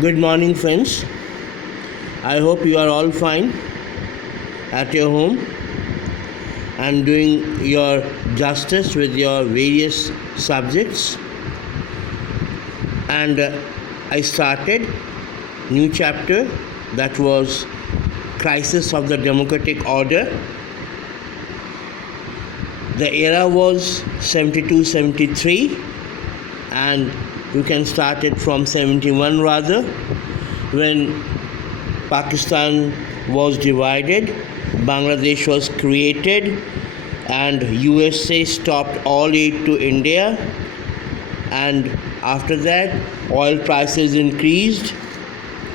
Good morning, friends. I hope you are all fine at your home and doing your justice with your various subjects. And I started new chapter that was crisis of the democratic order. The era was 72-73, and you can start it from 71 rather, when Pakistan was divided, Bangladesh was created, and USA stopped all aid to India. And after that, oil prices increased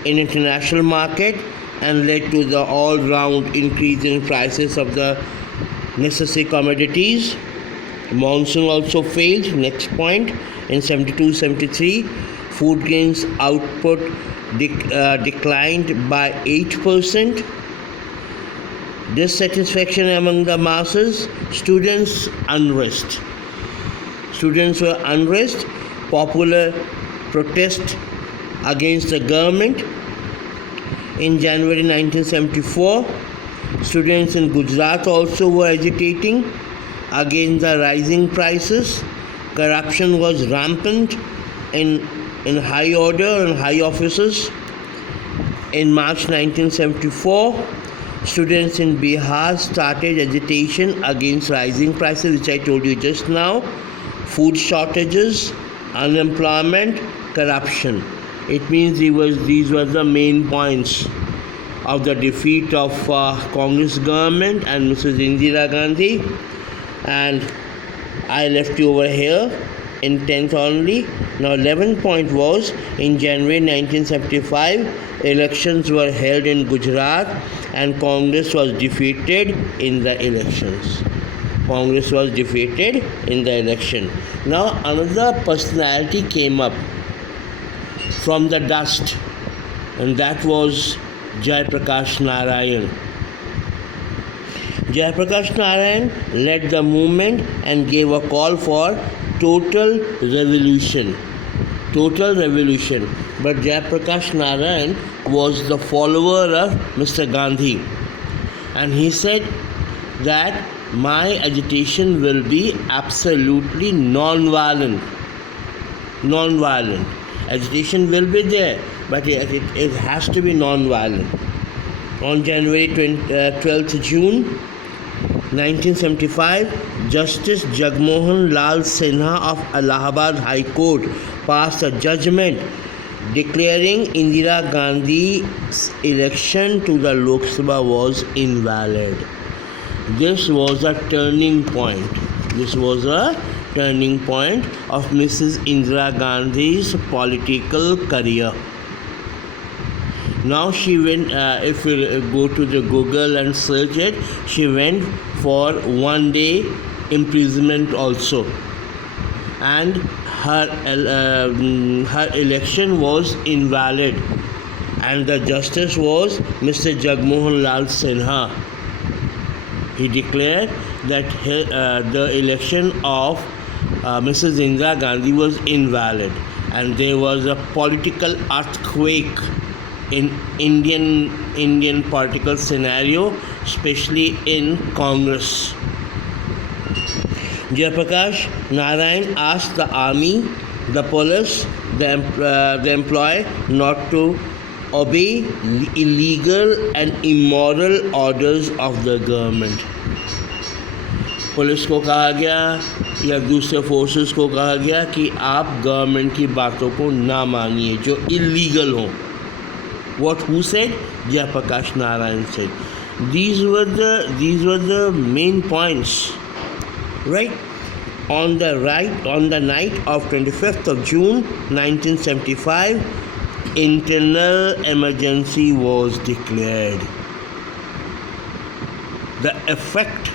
in international market and led to the all-round increase in prices of the necessary commodities. Monsoon also failed. Next point, in 72-73, food grains output declined by 8%. Dissatisfaction among the masses. Students unrest. Students were unrest. Popular protest against the government. In January 1974, students in Gujarat also were agitating against the rising prices. Corruption was rampant in high order and high offices. In March 1974, students in Bihar started agitation against rising prices, which I told you just now, food shortages, unemployment, corruption. It means these were the main points of the defeat of Congress government and Mrs. Indira Gandhi. And I left you over here in 10th only. Now 11th point was, in January 1975, elections were held in Gujarat and Congress was defeated in the elections. Congress was defeated in the election. Now another personality came up from the dust, and that was Jai Prakash Narayan. Jai Prakash Narayan led the movement and gave a call for total revolution. Total revolution. But Jai Prakash Narayan was the follower of Mr. Gandhi, and he said that my agitation will be absolutely non-violent. Non-violent. Agitation will be there, but it has to be non-violent. On January 12th June 1975, Justice Jagmohan Lal Sinha of Allahabad High Court passed a judgment declaring Indira Gandhi's election to the Lok Sabha was invalid. This was a turning point. This was a turning point of Mrs. Indira Gandhi's political career. Now she went, if you go to the Google and search it, she went for 1 day imprisonment also. And her election was invalid. And the justice was Mr. Jagmohan Lal Sinha. He declared that the election of Mrs. Indira Gandhi was invalid, and there was a political earthquake in Indian political scenario, especially in Congress. Jai Prakash Narayan asked the army, the police, the employee not to obey illegal and immoral orders of the government. Police को कहा गया या दूसरे forces को कहा गया कि आप गवर्नमेंट की बातों को ना मानिए जो इलीगल हो. What who said? Jai Prakash Narayan said. These were the main points, right? On the night of 25th of June 1975, internal emergency was declared. The effect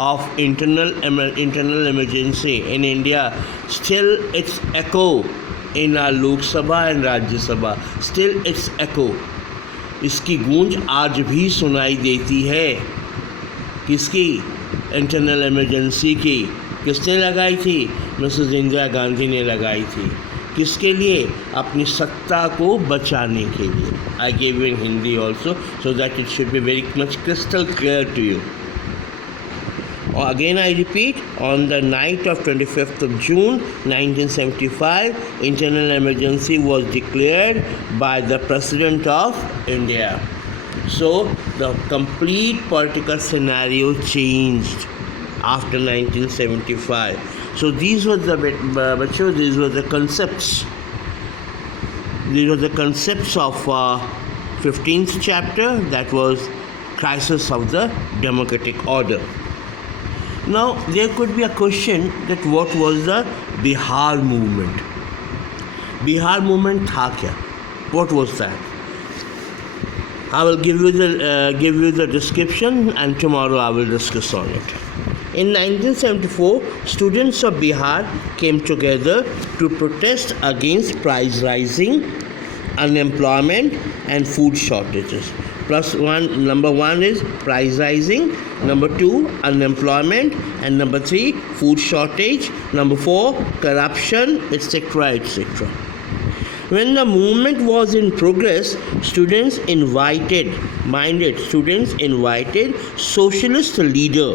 of internal emergency in India, still its echo in our Lok Sabha and Rajya Sabha. Still its echo. इसकी गूंज आज भी सुनाई देती है. किसकी? Internal emergency की. किसने लगाई थी? मिसेस इंदिरा गांधी ने लगाई थी. किसके लिए? अपनी सत्ता को बचाने के लिए. I gave you in Hindi also so that it should be very much crystal clear to you. Again I repeat, on the night of 25th of June 1975, internal emergency was declared by the President of India. So the complete political scenario changed after 1975. So these were the concepts. These were the concepts of 15th chapter, that was crisis of the democratic order. Now there could be a question that what was the Bihar movement? Bihar movement tha kya? What was that? I will give you the description, and tomorrow I will discuss on it. In 1974, students of Bihar came together to protest against price rising, unemployment, and food shortages. Number one is price rising, number two, unemployment, and number three, food shortage, number four, corruption, etc., etc. When the movement was in progress, students invited socialist leader,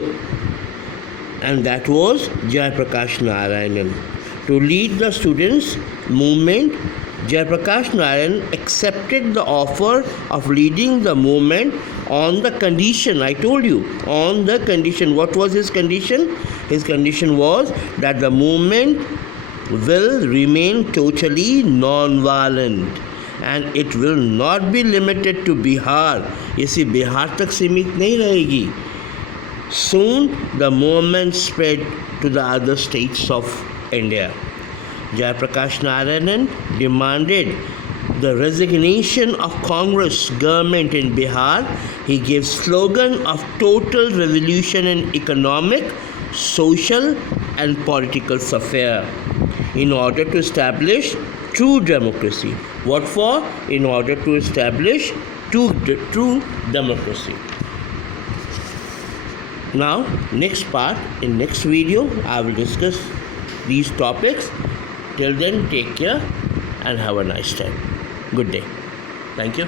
and that was Jayaprakash Narayanan. To lead the students' movement, Jayaprakash Narayanan accepted the offer of leading the movement on the condition, I told you, on the condition. What was his condition? His condition was that the movement will remain totally non-violent and it will not be limited to Bihar. You see, Bihar tak सीमित नहीं रहेगी. Soon the movement spread to the other states of India. Jayaprakash Narayanan demanded the resignation of Congress government in Bihar. He gave slogan of total revolution in economic, social and political sphere in order to establish true democracy. What for? In order to establish true democracy. Now, next part, in next video, I will discuss these topics. Till then, take care and have a nice time. Good day. Thank you.